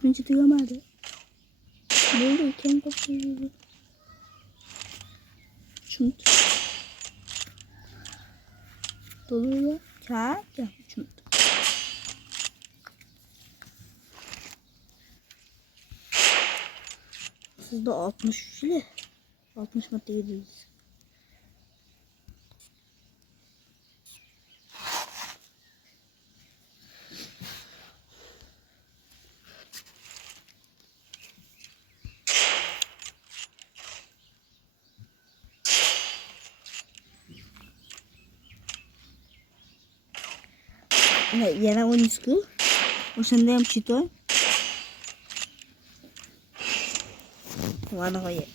principio madre. Böyle iken bakıyor. Çünkü doluyor. Kağıt ya çünkü. Sizde 60 ile 60 metre gidiyoruz. Yana unisku. Usiandem chito. Wana hoye.